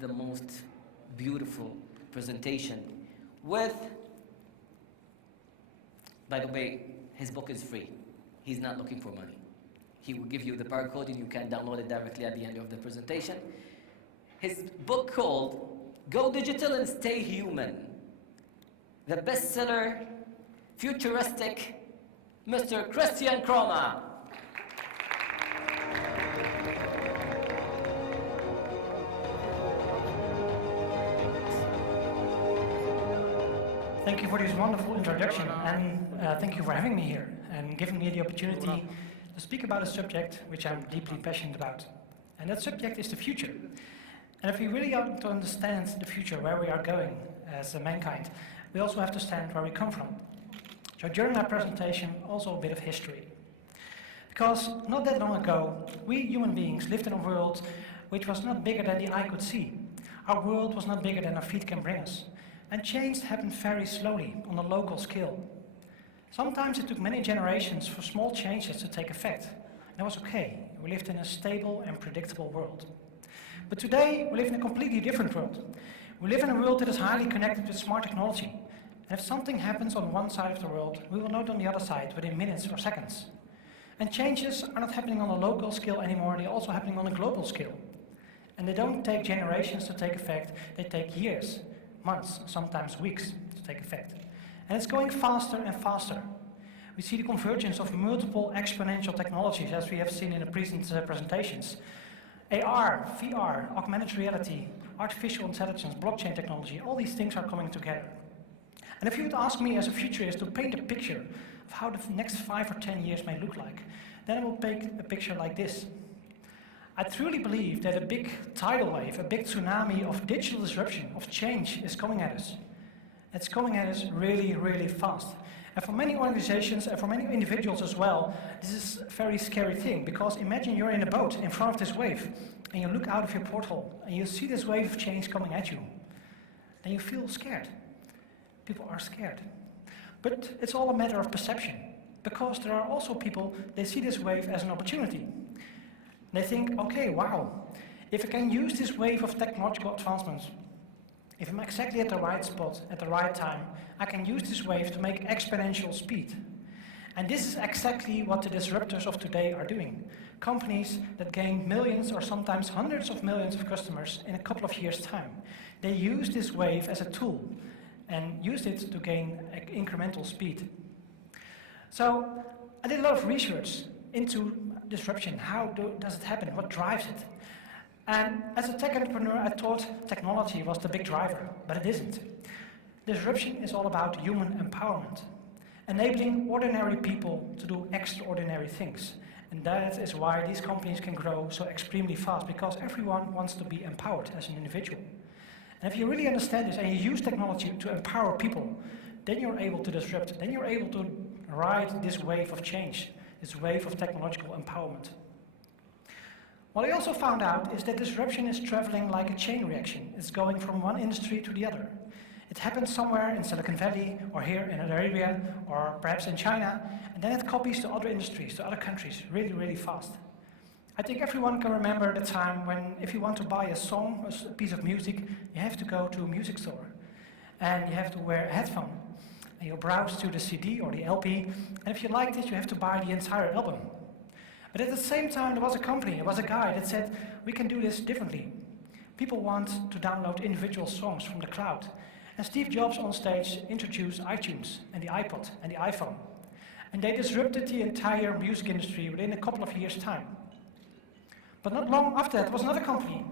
the most beautiful presentation with, by the way, his book is free. He's not looking for money. He will give you the barcode and you can download it directly at the end of the presentation. His book called Go Digital and Stay Human. The bestseller, Futuristic, Mr. Kromme. Thank you for this wonderful introduction, and thank you for having me here and giving me the opportunity to speak about a subject which I'm deeply passionate about. And that subject is the future. And if we really want to understand the future, where we are going as a mankind, we also have to understand where we come from. So during our presentation, also a bit of history. Because not that long ago, we human beings lived in a world which was not bigger than the eye could see. Our world was not bigger than our feet can bring us. And change happened very slowly, on a local scale. Sometimes it took many generations for small changes to take effect. And that was okay. We lived in a stable and predictable world. But today, we live in a completely different world. We live in a world that is highly connected with smart technology. And if something happens on one side of the world, we will know it on the other side within minutes or seconds. And changes are not happening on a local scale anymore, they're also happening on a global scale. And they don't take generations to take effect, they take years, months, sometimes weeks to take effect. And it's going faster and faster. We see the convergence of multiple exponential technologies, as we have seen in the recent presentations. AR, VR, augmented reality, artificial intelligence, blockchain technology, all these things are coming together. And if you would ask me as a futurist to paint a picture of how the next 5 or 10 years may look like, then I will paint a picture like this. I truly believe that a big tidal wave, a big tsunami of digital disruption, of change is coming at us. It's coming at us really, really fast. And for many organizations and for many individuals as well, this is a very scary thing, because imagine you're in a boat in front of this wave and you look out of your porthole and you see this wave of change coming at you. Then you feel scared. People are scared. But it's all a matter of perception, because there are also people, they see this wave as an opportunity. They think, okay, wow, if I can use this wave of technological advancements, if I'm exactly at the right spot, at the right time, I can use this wave to make exponential speed. And this is exactly what the disruptors of today are doing. Companies that gain millions or sometimes hundreds of millions of customers in a couple of years' time. They use this wave as a tool and used it to gain incremental speed. So I did a lot of research into disruption. How does it happen? What drives it? And as a tech entrepreneur, I thought technology was the big driver, but it isn't. Disruption is all about human empowerment, enabling ordinary people to do extraordinary things. And that is why these companies can grow so extremely fast, because everyone wants to be empowered as an individual. And if you really understand this and you use technology to empower people, then you're able to disrupt, then you're able to ride this wave of change, this wave of technological empowerment. What I also found out is that disruption is traveling like a chain reaction. It's going from one industry to the other. It happens somewhere in Silicon Valley, or here in Arabia, or perhaps in China, and then it copies to other industries, to other countries, really, really fast. I think everyone can remember the time when, if you want to buy a song, a piece of music, you have to go to a music store. And you have to wear a headphone. And you browse to the CD or the LP, and if you liked it, you have to buy the entire album. But at the same time, there was a company, there was a guy that said, we can do this differently. People want to download individual songs from the cloud. And Steve Jobs on stage introduced iTunes and the iPod and the iPhone. And they disrupted the entire music industry within a couple of years' time. But not long after that, there was another company.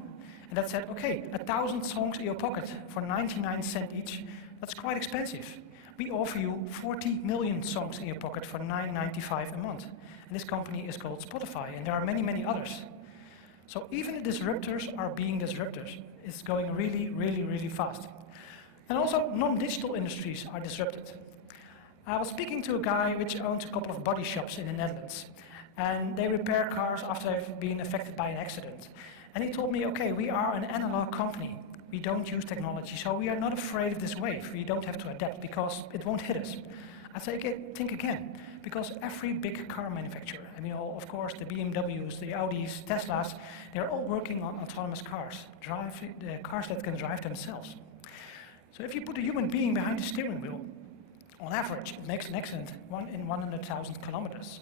And that said, okay, 1,000 songs in your pocket for 99 cents each, that's quite expensive. We offer you 40 million songs in your pocket for $9.95 a month. And this company is called Spotify, and there are many, many others. So even the disruptors are being disruptors. It's going really, really, really fast. And also non-digital industries are disrupted. I was speaking to a guy which owns a couple of body shops in the Netherlands. And they repair cars after they've been affected by an accident. And he told me, okay, we are an analog company. We don't use technology, so we are not afraid of this wave. We don't have to adapt because it won't hit us. I'd say think again, because every big car manufacturer, I mean, of course, the BMWs, the Audis, Teslas, they're all working on autonomous cars, cars that can drive themselves. So if you put a human being behind the steering wheel, on average, it makes an accident 1 in 100,000 kilometers.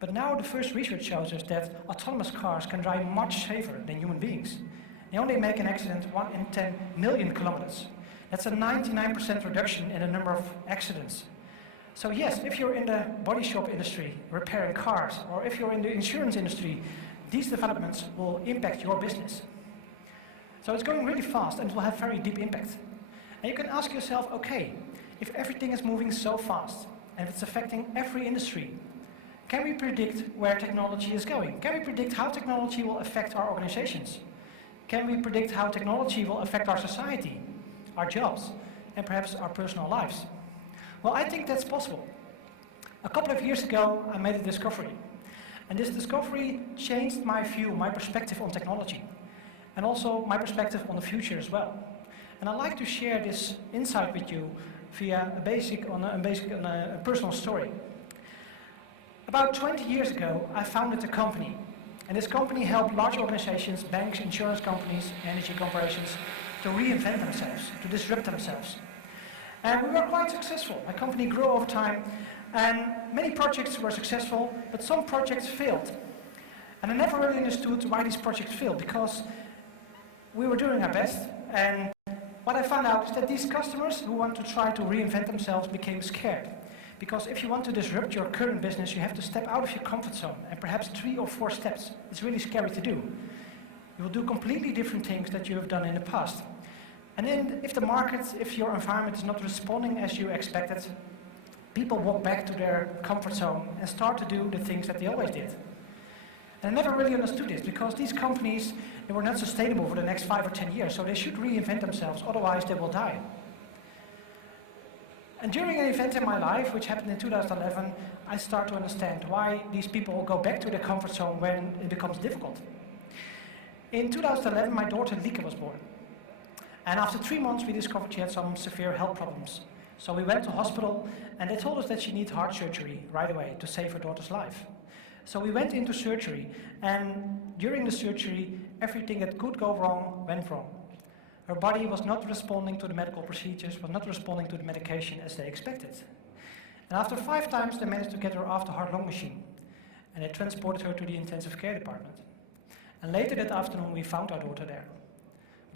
But now the first research shows us that autonomous cars can drive much safer than human beings. They only make an accident 1 in 10 million kilometers. That's a 99% reduction in the number of accidents. So yes, if you're in the body shop industry, repairing cars, or if you're in the insurance industry, these developments will impact your business. So it's going really fast and it will have very deep impact. And you can ask yourself, okay, if everything is moving so fast and it's affecting every industry, can we predict where technology is going? Can we predict how technology will affect our organizations? Can we predict how technology will affect our society, our jobs, and perhaps our personal lives? Well, I think that's possible. A couple of years ago, I made a discovery. And this discovery changed my view, my perspective on technology, and also my perspective on the future as well. And I'd like to share this insight with you via a personal story. About 20 years ago, I founded a company. And this company helped large organizations, banks, insurance companies, energy corporations to reinvent themselves, to disrupt themselves. And we were quite successful. My company grew over time, and many projects were successful, but some projects failed. And I never really understood why these projects failed, because we were doing our best, and what I found out is that these customers who want to try to reinvent themselves became scared. Because if you want to disrupt your current business, you have to step out of your comfort zone, and perhaps 3 or 4 steps. It's really scary to do. You will do completely different things that you have done in the past. And then if your environment is not responding as you expected, people walk back to their comfort zone and start to do the things that they always did. And I never really understood this, because these companies, they were not sustainable for the next 5 or 10 years, so they should reinvent themselves, otherwise they will die. And during an event in my life, which happened in 2011, I start to understand why these people go back to their comfort zone when it becomes difficult. In 2011, my daughter Lieke was born. And after 3 months, we discovered she had some severe health problems. So we went to hospital, and they told us that she needed heart surgery right away to save her daughter's life. So we went into surgery, and during the surgery, everything that could go wrong went wrong. Her body was not responding to the medical procedures, was not responding to the medication as they expected. And after 5 times, they managed to get her off the heart-lung machine, and they transported her to the intensive care department. And later that afternoon, we found our daughter there.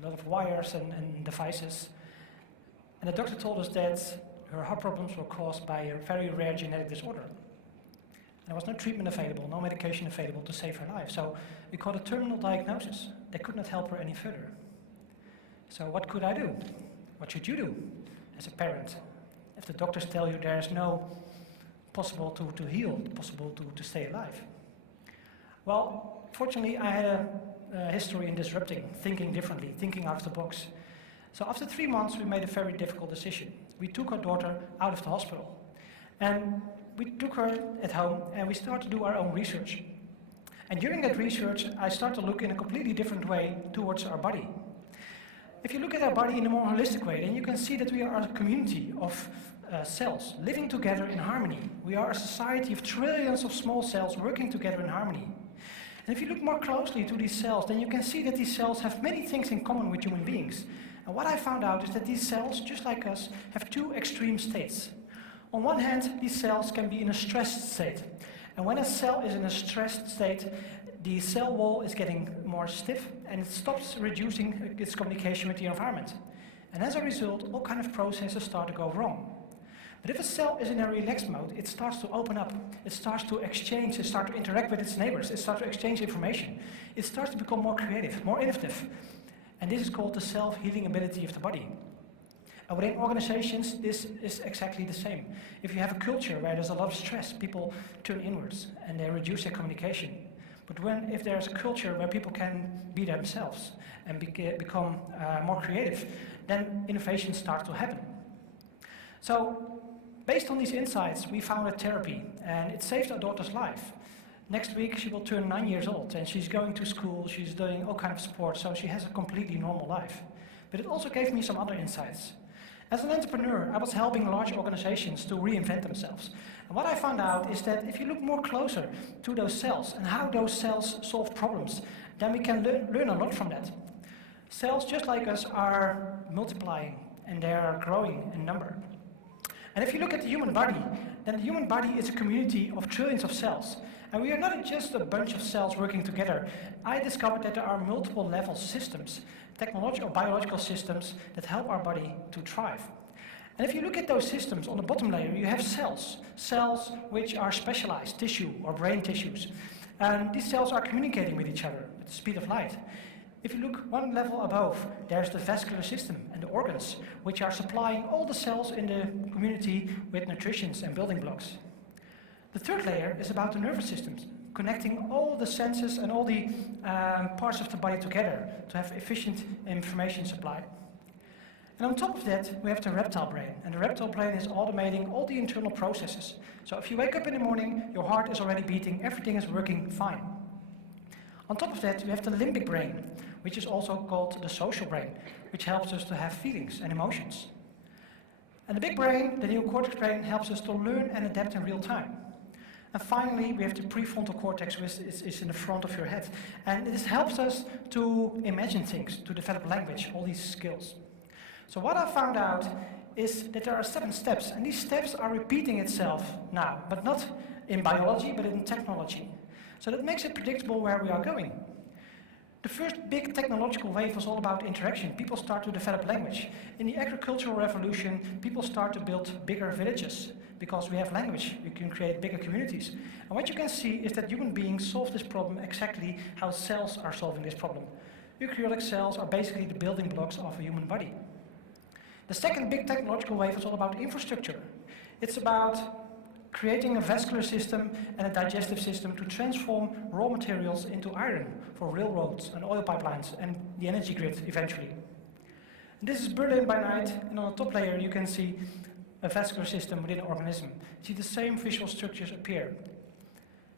A lot of wires and devices. And the doctor told us that her heart problems were caused by a very rare genetic disorder. There was no treatment available, no medication available to save her life. So we called a terminal diagnosis. They could not help her any further. So what could I do? What should you do as a parent? If the doctors tell you there is no possible to heal, possible to stay alive. Well, fortunately, I had a history in disrupting, thinking differently, thinking out of the box. So after 3 months, we made a very difficult decision. We took our daughter out of the hospital. And we took her at home, and we started to do our own research. And during that research, I started to look in a completely different way towards our body. If you look at our body in a more holistic way, then you can see that we are a community of cells living together in harmony. We are a society of trillions of small cells working together in harmony. And if you look more closely to these cells, then you can see that these cells have many things in common with human beings. And what I found out is that these cells, just like us, have 2 extreme states. On one hand, these cells can be in a stressed state. And when a cell is in a stressed state, the cell wall is getting more stiff, and it stops reducing its communication with the environment. And as a result, all kinds of processes start to go wrong. But if a cell is in a relaxed mode, it starts to open up, it starts to exchange, it starts to interact with its neighbors, it starts to exchange information. It starts to become more creative, more innovative. And this is called the self-healing ability of the body. And within organizations, this is exactly the same. If you have a culture where there's a lot of stress, people turn inwards and they reduce their communication. But if there's a culture where people can be themselves and become more creative, then innovation starts to happen. So, based on these insights, we found a therapy, and it saved our daughter's life. Next week, she will turn 9 years old, and she's going to school, she's doing all kinds of sports, so she has a completely normal life. But it also gave me some other insights. As an entrepreneur, I was helping large organizations to reinvent themselves. And what I found out is that if you look more closer to those cells and how those cells solve problems, then we can learn a lot from that. Cells, just like us, are multiplying and they are growing in number. And if you look at the human body, then the human body is a community of trillions of cells. And we are not just a bunch of cells working together. I discovered that there are multiple level systems, technological, biological systems that help our body to thrive. And if you look at those systems, on the bottom layer you have cells. Cells which are specialized tissue or brain tissues. And these cells are communicating with each other at the speed of light. If you look one level above, there's the vascular system and the organs, which are supplying all the cells in the community with nutritions and building blocks. The third layer is about the nervous systems, connecting all the senses and all the parts of the body together to have efficient information supply. And on top of that, we have the reptile brain. And the reptile brain is automating all the internal processes. So if you wake up in the morning, your heart is already beating, everything is working fine. On top of that, we have the limbic brain, which is also called the social brain, which helps us to have feelings and emotions. And the big brain, the neocortex brain, helps us to learn and adapt in real time. And finally, we have the prefrontal cortex, which is in the front of your head. And this helps us to imagine things, to develop language, all these skills. So what I found out is that there are 7 steps, and these steps are repeating itself now, but not in biology, but in technology. So that makes it predictable where we are going. The first big technological wave was all about interaction. People start to develop language. In the agricultural revolution, people start to build bigger villages. Because we have language, we can create bigger communities. And what you can see is that human beings solve this problem exactly how cells are solving this problem. Eukaryotic cells are basically the building blocks of a human body. The second big technological wave is all about infrastructure. It's about creating a vascular system and a digestive system to transform raw materials into iron for railroads and oil pipelines and the energy grid eventually. And this is Berlin by night, and on the top layer you can see a vascular system within an organism. You see the same visual structures appear.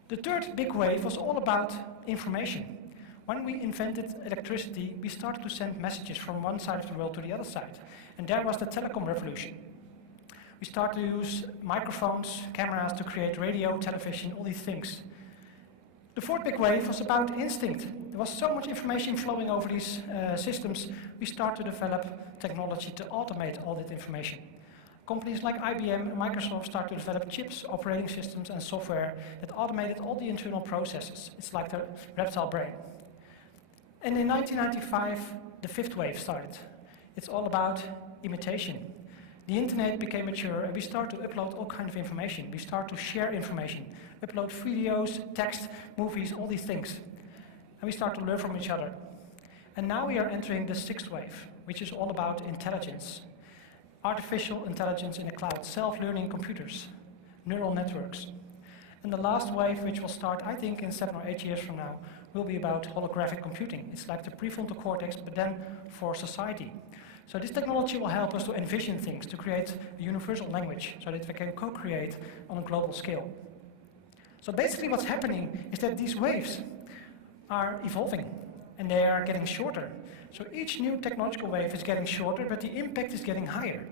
The third big wave was all about information. When we invented electricity, we started to send messages from one side of the world to the other side. And there was the telecom revolution. We started to use microphones, cameras to create radio, television, all these things. The fourth big wave was about instinct. There was so much information flowing over these systems, we started to develop technology to automate all that information. Companies like IBM and Microsoft start to develop chips, operating systems and software that automated all the internal processes. It's like the reptile brain. And in 1995, the fifth wave started. It's all about imitation. The internet became mature and we start to upload all kinds of information. We start to share information, upload videos, text, movies, all these things. And we start to learn from each other. And now we are entering the sixth wave, which is all about intelligence. Artificial intelligence in the cloud, self-learning computers, neural networks. And the last wave, which will start, I think, in 7 or 8 years from now, will be about holographic computing. It's like the prefrontal cortex, but then for society. So this technology will help us to envision things, to create a universal language, so that we can co-create on a global scale. So basically what's happening is that these waves are evolving, and they are getting shorter. So each new technological wave is getting shorter, but the impact is getting higher.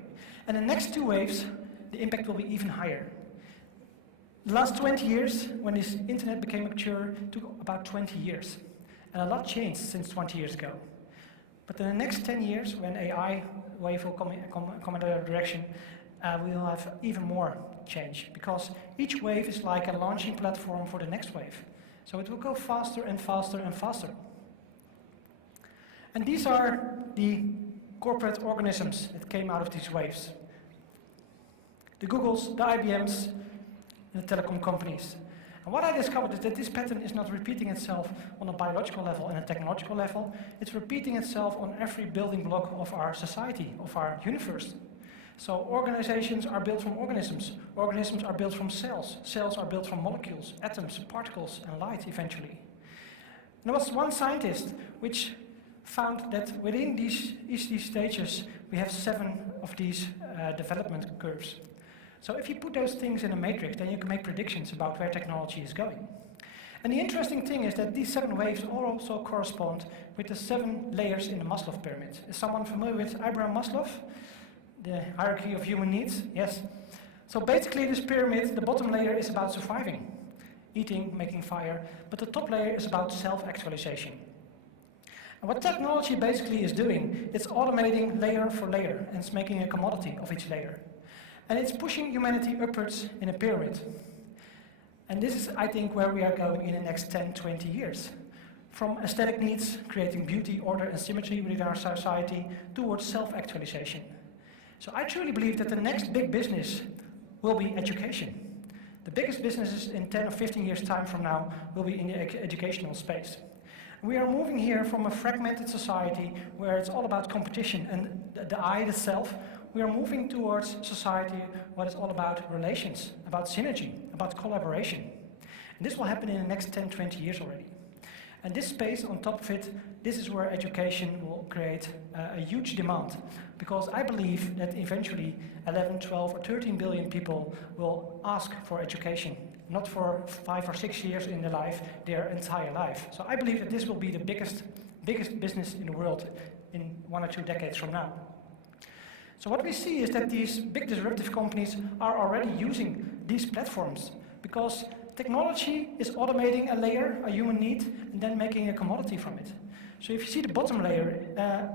And the next 2 waves, the impact will be even higher. The last 20 years, when this internet became mature, took about 20 years. And a lot changed since 20 years ago. But in the next 10 years, when AI wave will come in the other direction, we will have even more change. Because each wave is like a launching platform for the next wave. So it will go faster and faster and faster. And these are the corporate organisms that came out of these waves. The Googles, the IBMs, and the telecom companies. And what I discovered is that this pattern is not repeating itself on a biological level and a technological level. It's repeating itself on every building block of our society, of our universe. So organizations are built from organisms. Organisms are built from cells. Cells are built from molecules, atoms, particles, and light eventually. And there was one scientist which found that within these stages we have 7 of these development curves. So if you put those things in a matrix, then you can make predictions about where technology is going. And the interesting thing is that these 7 waves also correspond with the 7 layers in the Maslow pyramid. Is someone familiar with Abraham Maslow? The hierarchy of human needs, yes. So basically this pyramid, the bottom layer is about surviving, eating, making fire, but the top layer is about self-actualization. And what technology basically is doing, it's automating layer for layer, and it's making a commodity of each layer. And it's pushing humanity upwards in a pyramid. And this is, I think, where we are going in the next 10, 20 years. From aesthetic needs, creating beauty, order and symmetry within our society, towards self-actualization. So I truly believe that the next big business will be education. The biggest businesses in 10 or 15 years' time from now will be in the educational space. We are moving here from a fragmented society where it's all about competition and the I, the self. We are moving towards society what is all about relations, about synergy, about collaboration. And this will happen in the next 10, 20 years already. And this space on top of it, this is where education will create a huge demand. Because I believe that eventually 11, 12 or 13 billion people will ask for education. Not for 5 or 6 years in their life, their entire life. So I believe that this will be the biggest business in the world in 1 or 2 decades from now. So what we see is that these big disruptive companies are already using these platforms because technology is automating a layer, a human need, and then making a commodity from it. So if you see the bottom layer,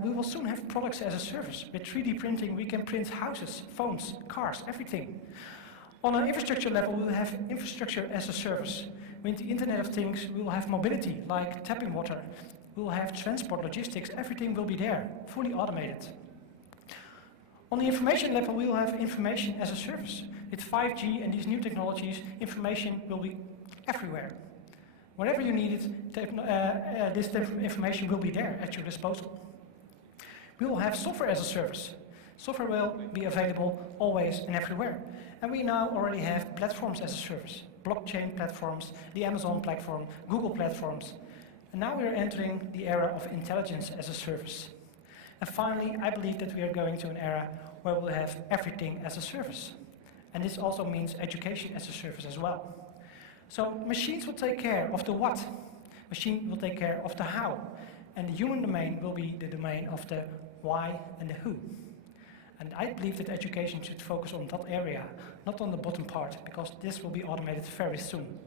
we will soon have products as a service. With 3D printing, we can print houses, phones, cars, everything. On an infrastructure level, we will have infrastructure as a service. With the Internet of Things, we will have mobility, like tapping water. We will have transport, logistics, everything will be there, fully automated. On the information level, we will have information as a service. With 5G and these new technologies, information will be everywhere. Whenever you need it, this information will be there at your disposal. We will have software as a service. Software will be available always and everywhere. And we now already have platforms as a service. Blockchain platforms, the Amazon platform, Google platforms. And now we are entering the era of intelligence as a service. And finally, I believe that we are going to an era where we'll have everything as a service. And this also means education as a service as well. So machines will take care of the what, machine will take care of the how, and the human domain will be the domain of the why and the who. And I believe that education should focus on that area, not on the bottom part, because this will be automated very soon.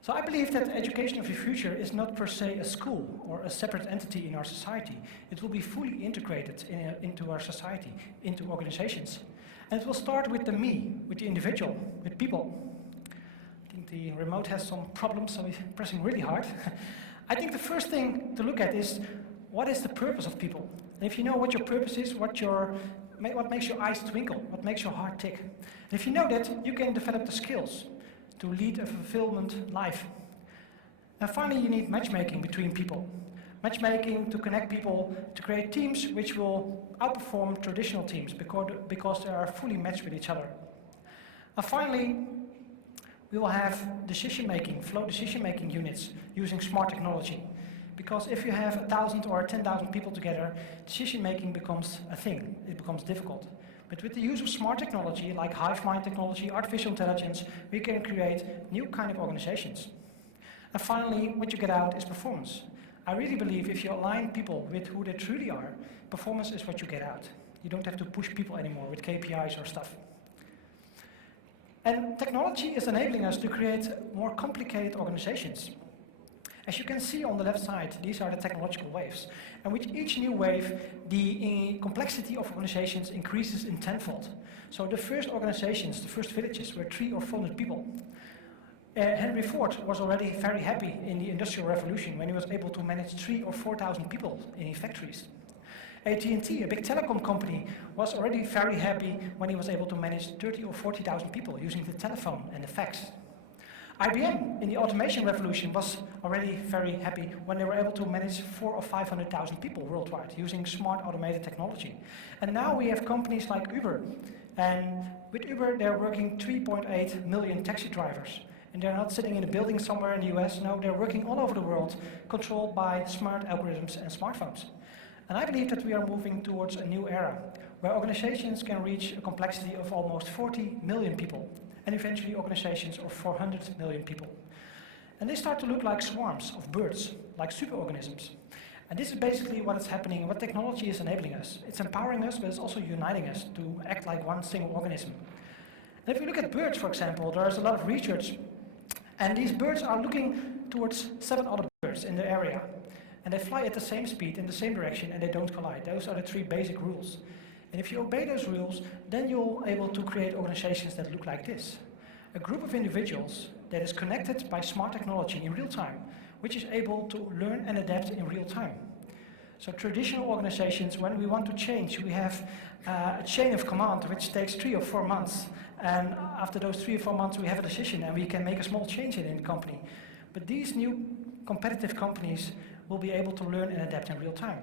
So I believe that education of the future is not per se a school or a separate entity in our society. It will be fully integrated into our society, into organizations. And it will start with the me, with the individual, with people. I think the remote has some problems, so we're pressing really hard. I think the first thing to look at is, what is the purpose of people? And if you know what your purpose is, what makes your eyes twinkle, what makes your heart tick. And if you know that, you can develop the skills to lead a fulfillment life. And finally, you need matchmaking between people. Matchmaking to connect people, to create teams which will outperform traditional teams because they are fully matched with each other. And finally, we will have decision-making, flow decision-making units using smart technology. Because if you have 1,000 or 10,000 people together, decision-making becomes a thing, it becomes difficult. But with the use of smart technology, like hive mind technology, artificial intelligence, we can create new kind of organizations. And finally, what you get out is performance. I really believe if you align people with who they truly are, performance is what you get out. You don't have to push people anymore with KPIs or stuff. And technology is enabling us to create more complicated organizations. As you can see on the left side, these are the technological waves. And with each new wave, the complexity of organizations increases in tenfold. So the first organizations, the first villages, were 300 or 400 people. Henry Ford was already very happy in the Industrial Revolution when he was able to manage 3,000 or 4,000 people in his factories. AT&T, a big telecom company, was already very happy when he was able to manage 30,000 or 40,000 people using the telephone and the fax. IBM in the automation revolution was already very happy when they were able to manage 400,000 or 500,000 people worldwide using smart automated technology. And now we have companies like Uber. And with Uber, they're working 3.8 million taxi drivers. And they're not sitting in a building somewhere in the US, no, they're working all over the world, controlled by smart algorithms and smartphones. And I believe that we are moving towards a new era, where organizations can reach a complexity of almost 40 million people, and eventually organizations of 400 million people. And they start to look like swarms of birds, like superorganisms. And this is basically what is happening, what technology is enabling us. It's empowering us, but it's also uniting us to act like one single organism. And if you look at birds, for example, there's a lot of research, and these birds are looking towards 7 other birds in the area. And they fly at the same speed, in the same direction, and they don't collide. Those are the 3 basic rules. And if you obey those rules, then you're able to create organizations that look like this. A group of individuals that is connected by smart technology in real time, which is able to learn and adapt in real time. So traditional organizations, when we want to change, we have a chain of command which takes 3 or 4 months. And after those 3 or 4 months, we have a decision and we can make a small change in the company. But these new competitive companies will be able to learn and adapt in real time.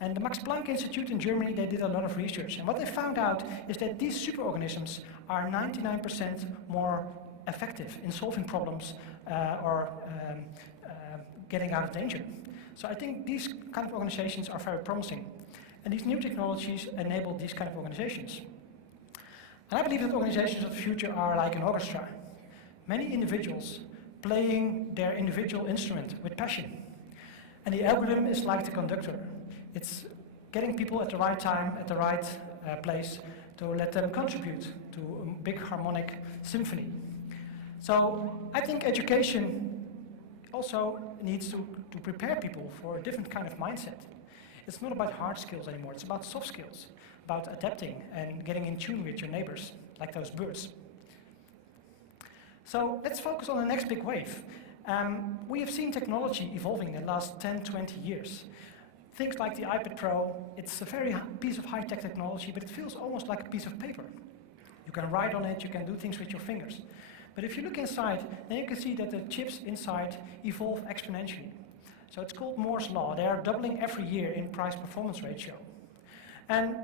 And the Max Planck Institute in Germany, they did a lot of research. And what they found out is that these superorganisms are 99% more effective in solving problems or getting out of danger. So I think these kind of organizations are very promising. And these new technologies enable these kind of organizations. And I believe that organizations of the future are like an orchestra. Many individuals playing their individual instrument with passion. And the algorithm is like the conductor. It's getting people at the right time, at the right place, to let them contribute to a big harmonic symphony. So I think education also needs to prepare people for a different kind of mindset. It's not about hard skills anymore, it's about soft skills, about adapting and getting in tune with your neighbors, like those birds. So let's focus on the next big wave. We have seen technology evolving in the last 10, 20 years. Things like the iPad Pro, it's a very piece of high-tech technology, but it feels almost like a piece of paper. You can write on it, you can do things with your fingers. But if you look inside, then you can see that the chips inside evolve exponentially. So it's called Moore's Law. They are doubling every year in price-performance ratio. And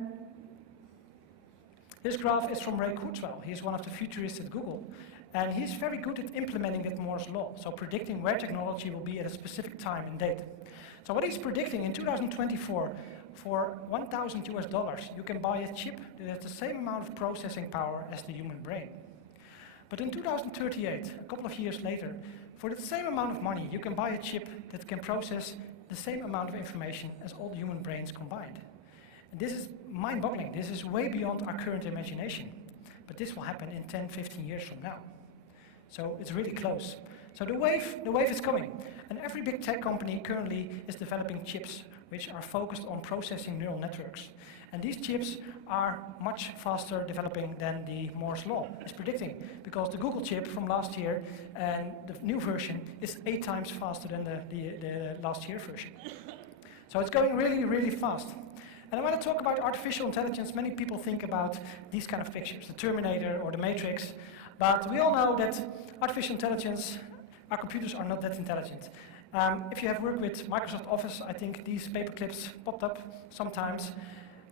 this graph is from Ray Kurzweil. He's one of the futurists at Google. And he's very good at implementing that Moore's Law, so predicting where technology will be at a specific time and date. So what he's predicting in 2024, for $1,000 US, you can buy a chip that has the same amount of processing power as the human brain. But in 2038, a couple of years later, for the same amount of money, you can buy a chip that can process the same amount of information as all the human brains combined. And this is mind-boggling. This is way beyond our current imagination. But this will happen in 10, 15 years from now. So it's really close. So the wave is coming. And every big tech company currently is developing chips which are focused on processing neural networks. And these chips are much faster developing than the Moore's Law is predicting, because the Google chip from last year and the new version is 8 times faster than the last year version. So it's going really, really fast. And I want to talk about artificial intelligence. Many people think about these kind of pictures, the Terminator or the Matrix. But we all know that artificial intelligence, our computers are not that intelligent. If you have worked with Microsoft Office, I think these paper clips popped up sometimes.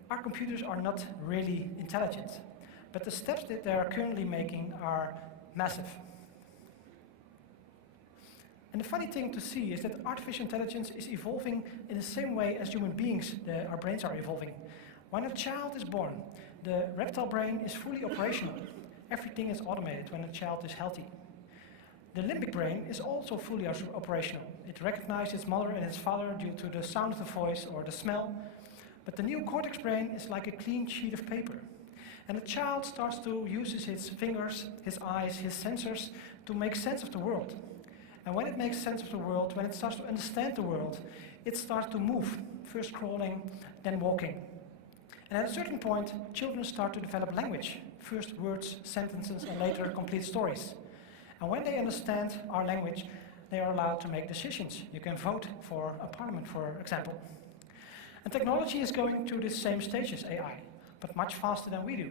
Our computers are not really intelligent. But the steps that they are currently making are massive. And the funny thing to see is that artificial intelligence is evolving in the same way as human beings, our brains are evolving. When a child is born, the reptile brain is fully operational. Everything is automated when a child is healthy. The limbic brain is also fully operational. It recognizes its mother and its father due to the sound of the voice or the smell. But the neocortex brain is like a clean sheet of paper. And the child starts to use his fingers, his eyes, his sensors to make sense of the world. And when it makes sense of the world, when it starts to understand the world, it starts to move, first crawling, then walking. And at a certain point, children start to develop language, first words, sentences, and later complete stories. And when they understand our language, they are allowed to make decisions. You can vote for a parliament, for example. And technology is going through the same stages, AI, but much faster than we do.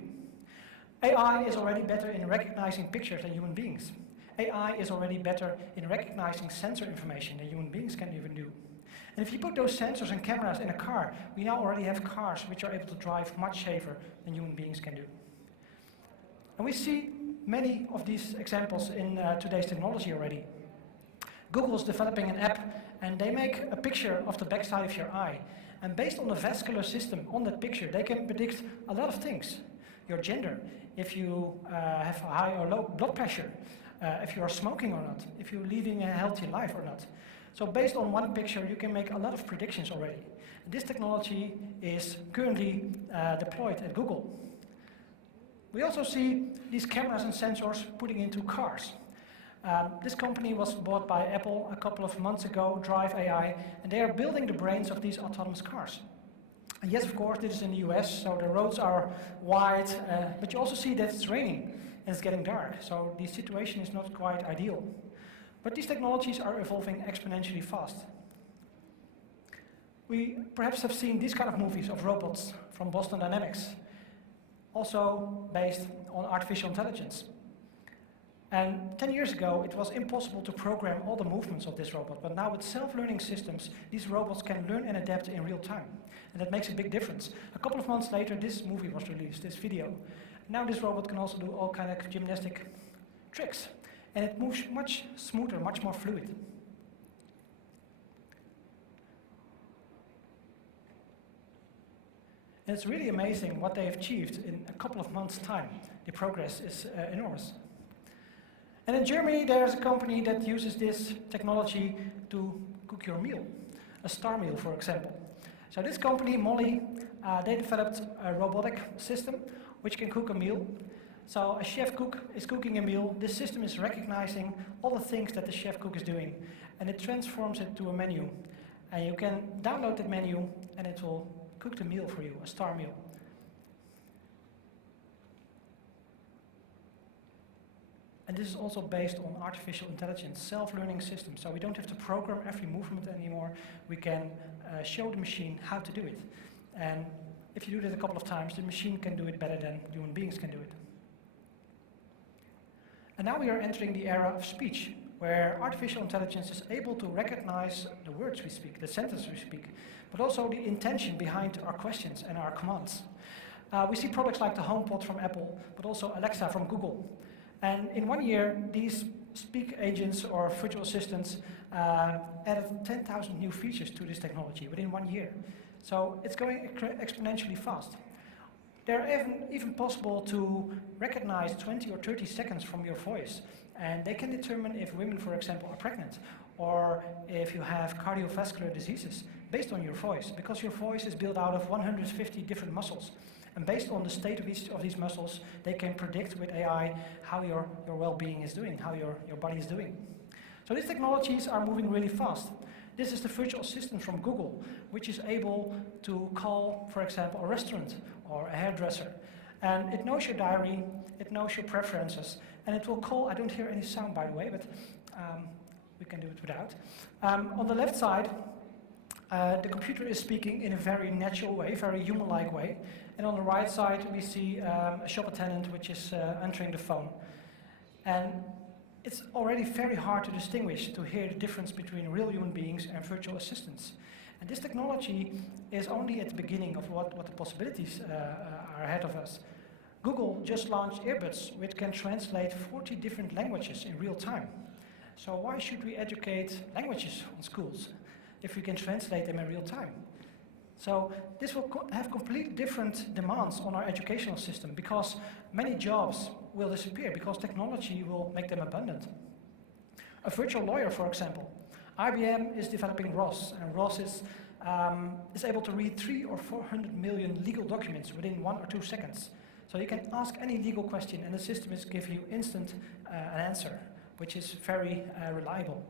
AI is already better in recognizing pictures than human beings. AI is already better in recognizing sensor information than human beings can even do. And if you put those sensors and cameras in a car, we now already have cars which are able to drive much safer than human beings can do. And we see many of these examples in today's technology already. Google is developing an app, and they make a picture of the backside of your eye. And based on the vascular system on that picture, they can predict a lot of things. Your gender, if you have high or low blood pressure, if you are smoking or not, if you're leading a healthy life or not. So based on one picture, you can make a lot of predictions already. This technology is currently deployed at Google. We also see these cameras and sensors putting into cars. This company was bought by Apple a couple of months ago, Drive AI, and they are building the brains of these autonomous cars. And yes, of course, this is in the US, so the roads are wide, but you also see that it's raining and it's getting dark, so the situation is not quite ideal. But these technologies are evolving exponentially fast. We perhaps have seen these kind of movies of robots from Boston Dynamics, also based on artificial intelligence. And 10 years ago, it was impossible to program all the movements of this robot, but now with self-learning systems, these robots can learn and adapt in real time. And that makes a big difference. A couple of months later, this movie was released, this video. Now this robot can also do all kind of gymnastic tricks. And it moves much smoother, much more fluid. And it's really amazing what they have achieved in a couple of months' time. The progress is enormous. And in Germany, there's a company that uses this technology to cook your meal, a star meal, for example. So this company, Molly, they developed a robotic system which can cook a meal. So a chef cook is cooking a meal. This system is recognizing all the things that the chef cook is doing, and it transforms it to a menu. And you can download that menu, and it will cook the meal for you, a star meal. And this is also based on artificial intelligence, self-learning systems. So we don't have to program every movement anymore. We can show the machine how to do it. And if you do that a couple of times, the machine can do it better than human beings can do it. And now we are entering the era of speech, where artificial intelligence is able to recognize the words we speak, the sentences we speak, but also the intention behind our questions and our commands. We see products like the HomePod from Apple, but also Alexa from Google. And in 1 year, these speak agents or virtual assistants added 10,000 new features to this technology within 1 year. So it's going exponentially fast. They're even possible to recognize 20 or 30 seconds from your voice. And they can determine if women, for example, are pregnant, or if you have cardiovascular diseases based on your voice, because your voice is built out of 150 different muscles. And based on the state of each of these muscles, they can predict with AI how your well-being is doing, how your body is doing. So these technologies are moving really fast. This is the virtual assistant from Google, which is able to call, for example, a restaurant or a hairdresser. And it knows your diary, it knows your preferences, and it will call. I don't hear any sound, by the way, but we can do it without. On the left side, the computer is speaking in a very natural way, very human-like way. And on the right side, we see a shop attendant which is answering the phone. And it's already very hard to distinguish, to hear the difference between real human beings and virtual assistants. And this technology is only at the beginning of what the possibilities are ahead of us. Google just launched earbuds, which can translate 40 different languages in real time. So why should we educate languages on schools if we can translate them in real time? So this will have completely different demands on our educational system, because many jobs will disappear because technology will make them abundant. A virtual lawyer, for example. IBM is developing ROS, and ROS is able to read 300 or 400 million legal documents within 1 or 2 seconds. So you can ask any legal question and the system is give you instant an answer, which is very reliable.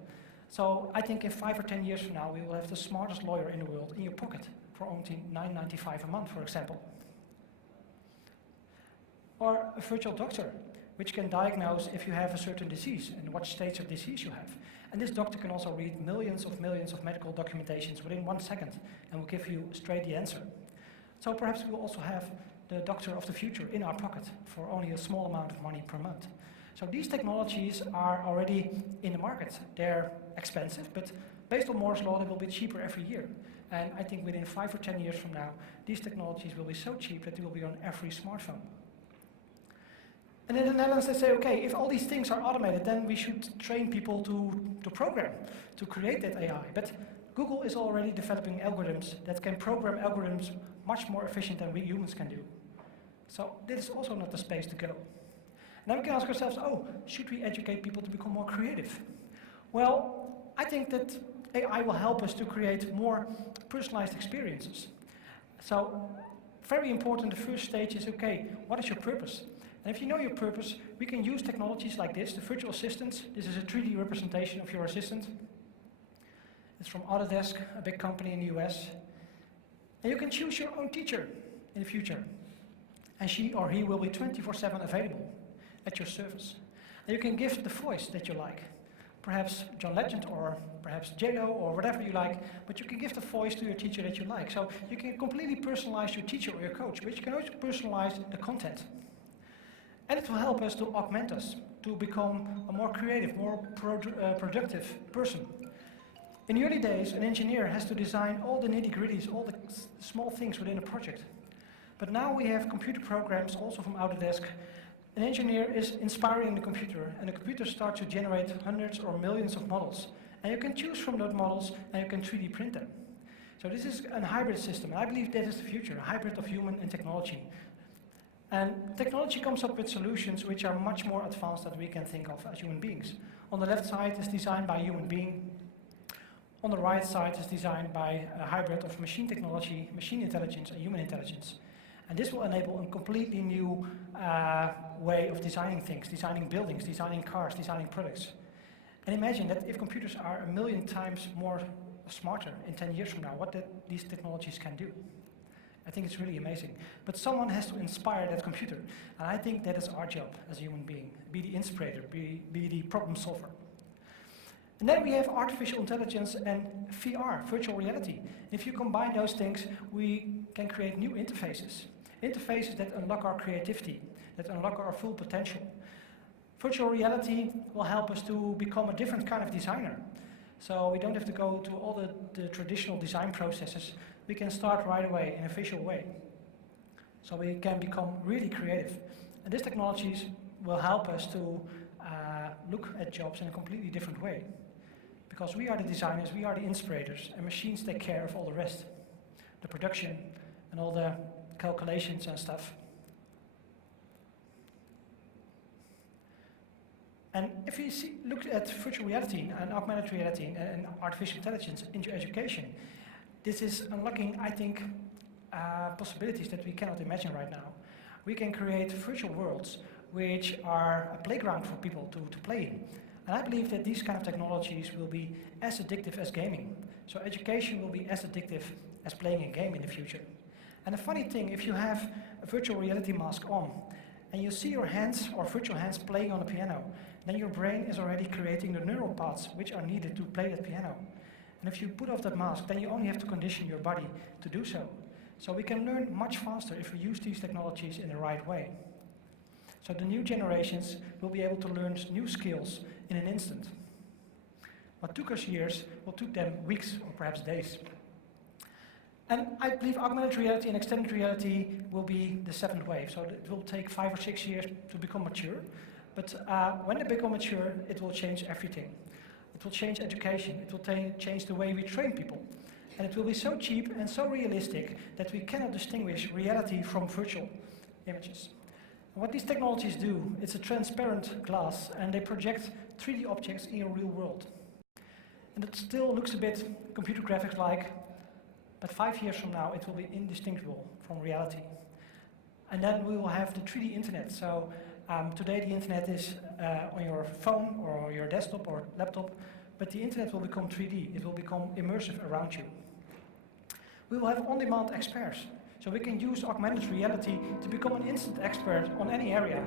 So I think in 5 or 10 years from now, we will have the smartest lawyer in the world in your pocket for only $9.95 a month, for example. Or a virtual doctor, which can diagnose if you have a certain disease and what stage of disease you have. And this doctor can also read millions of medical documentations within 1 second and will give you straight the answer. So perhaps we will also have the doctor of the future in our pocket for only a small amount of money per month. So these technologies are already in the market. They're expensive, but based on Moore's law, they will be cheaper every year. And I think within 5 or 10 years from now, these technologies will be so cheap that they will be on every smartphone. And in the Netherlands, they say, okay, if all these things are automated, then we should train people to program, to create that AI. But Google is already developing algorithms that can program algorithms much more efficient than we humans can do. So this is also not the space to go. Now we can ask ourselves, oh, should we educate people to become more creative? Well, I think that AI will help us to create more personalized experiences. So, very important, the first stage is, okay, what is your purpose? And if you know your purpose, we can use technologies like this, the virtual assistants. This is a 3D representation of your assistant. It's from Autodesk, a big company in the US. And you can choose your own teacher in the future. And she or he will be 24/7 available at your service. And you can give the voice that you like. Perhaps John Legend or perhaps J.Lo or whatever you like, but you can give the voice to your teacher that you like. So you can completely personalize your teacher or your coach, but you can also personalize the content. And it will help us to augment us, to become a more creative, more productive person. In the early days, an engineer has to design all the nitty-gritties, all the small things within a project. But now we have computer programs, also from Autodesk. An engineer is inspiring the computer, and the computer starts to generate hundreds or millions of models. And you can choose from those models, and you can 3D print them. So this is a hybrid system, and I believe that is the future, a hybrid of human and technology. And technology comes up with solutions which are much more advanced than we can think of as human beings. On the left side is designed by a human being. On the right side is designed by a hybrid of machine technology, machine intelligence, and human intelligence. And this will enable a completely new way of designing things, designing buildings, designing cars, designing products. And imagine that if computers are 1 million times more smarter in 10 years from now, what these technologies can do. I think it's really amazing. But someone has to inspire that computer. And I think that is our job as a human being. Be the inspirator, be the problem solver. And then we have artificial intelligence and VR, virtual reality. And if you combine those things, we can create new interfaces. Interfaces that unlock our creativity, that unlock our full potential. Virtual reality will help us to become a different kind of designer. So we don't have to go to all the traditional design processes. We can start right away in a visual way. So we can become really creative. And these technologies will help us to look at jobs in a completely different way. Because we are the designers, we are the inspirators, and machines take care of all the rest. The production and all the calculations and stuff. And if you look at virtual reality and augmented reality and artificial intelligence into education, this is unlocking, I think, possibilities that we cannot imagine right now. We can create virtual worlds which are a playground for people to play in. And I believe that these kind of technologies will be as addictive as gaming. So education will be as addictive as playing a game in the future. And the funny thing, if you have a virtual reality mask on, and you see your hands or virtual hands playing on the piano, then your brain is already creating the neural paths which are needed to play that piano. And if you put off that mask, then you only have to condition your body to do so. So we can learn much faster if we use these technologies in the right way. So the new generations will be able to learn new skills in an instant. What took us years will take them weeks or perhaps days. And I believe augmented reality and extended reality will be the seventh wave. So it will take 5 or 6 years to become mature. But when they become mature, it will change everything. It will change education. It will change the way we train people. And it will be so cheap and so realistic that we cannot distinguish reality from virtual images. And what these technologies do, it's a transparent glass, and they project 3D objects in your real world. And it still looks a bit computer graphics-like, but 5 years from now, it will be indistinguishable from reality. And then we will have the 3D internet. So today the internet is on your phone or your desktop or laptop, but the internet will become 3D. It will become immersive around you. We will have on-demand experts. So we can use augmented reality to become an instant expert on any area.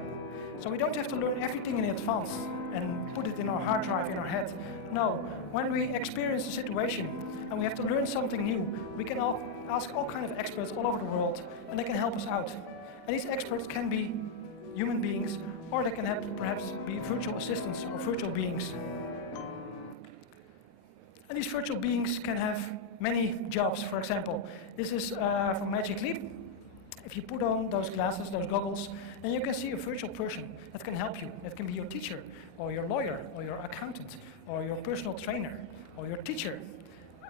So we don't have to learn everything in advance and put it in our hard drive, in our head. No, when we experience a situation and we have to learn something new, we can ask all kinds of experts all over the world, and they can help us out. And these experts can be human beings, or they can perhaps be virtual assistants or virtual beings. And these virtual beings can have many jobs. For example, this is from Magic Leap. If you put on those glasses, those goggles, then you can see a virtual person that can help you. That can be your teacher, or your lawyer, or your accountant, or your personal trainer, or your teacher.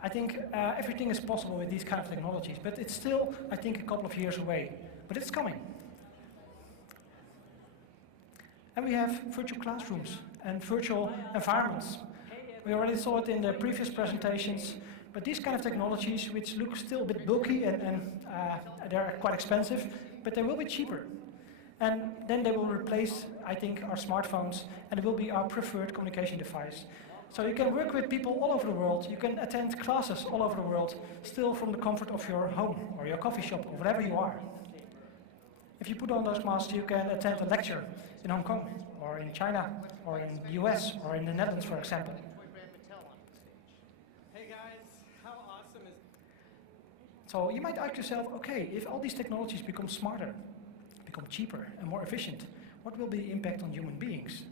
I think everything is possible with these kind of technologies, but it's still, I think, a couple of years away. But it's coming. And we have virtual classrooms and virtual environments, We already saw it in the previous presentations, but these kind of technologies, which look still a bit bulky and they're quite expensive, but they will be cheaper. And then they will replace, I think, our smartphones, and it will be our preferred communication device. So you can work with people all over the world, you can attend classes all over the world, still from the comfort of your home, or your coffee shop, or wherever you are. If you put on those masks, you can attend a lecture in Hong Kong, or in China, or in the US, or in the Netherlands, for example. Hey guys, how awesome is... So you might ask yourself, okay, if all these technologies become smarter, become cheaper and more efficient, what will be the impact on human beings?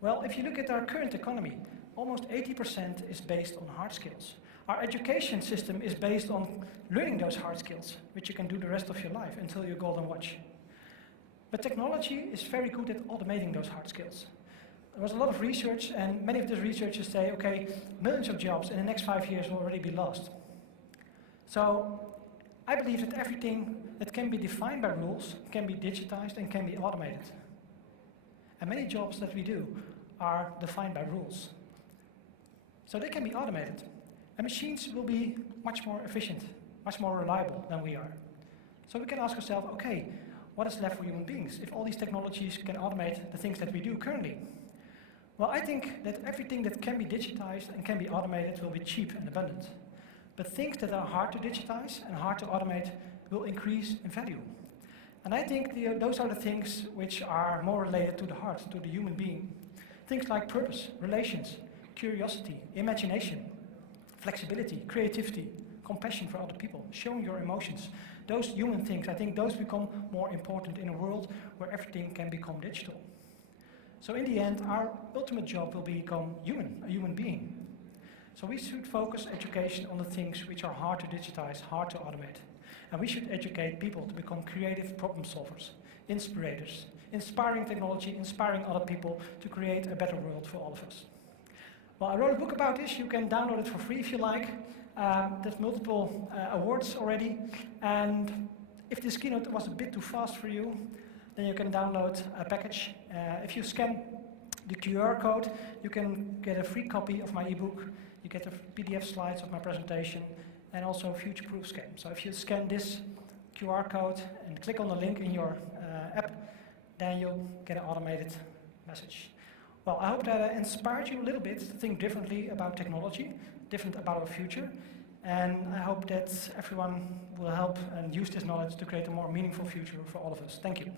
Well, if you look at our current economy, almost 80% is based on hard skills. Our education system is based on learning those hard skills, which you can do the rest of your life until your golden watch. But technology is very good at automating those hard skills. There was a lot of research, and many of the researchers say, okay, millions of jobs in the next 5 years will already be lost. So I believe that everything that can be defined by rules can be digitized and can be automated. And many jobs that we do are defined by rules. So they can be automated. And machines will be much more efficient, much more reliable than we are. So we can ask ourselves, okay, what is left for human beings if all these technologies can automate the things that we do currently? Well, I think that everything that can be digitized and can be automated will be cheap and abundant. But things that are hard to digitize and hard to automate will increase in value. And I think those are the things which are more related to the heart, to the human being. Things like purpose, relations, curiosity, imagination, flexibility, creativity, compassion for other people, showing your emotions. Those human things, I think those become more important in a world where everything can become digital. So in the end, our ultimate job will become human, a human being. So we should focus education on the things which are hard to digitize, hard to automate. And we should educate people to become creative problem solvers, inspirators, inspiring technology, inspiring other people to create a better world for all of us. Well, I wrote a book about this. You can download it for free if you like. There's multiple awards already. And if this keynote was a bit too fast for you, then you can download a package. If you scan the QR code, you can get a free copy of my ebook. You get the PDF slides of my presentation and also a future-proof scan. So if you scan this QR code and click on the link in your app, then you'll get an automated message. Well, I hope that inspired you a little bit to think differently about technology, different about our future, and I hope that everyone will help and use this knowledge to create a more meaningful future for all of us. Thank you.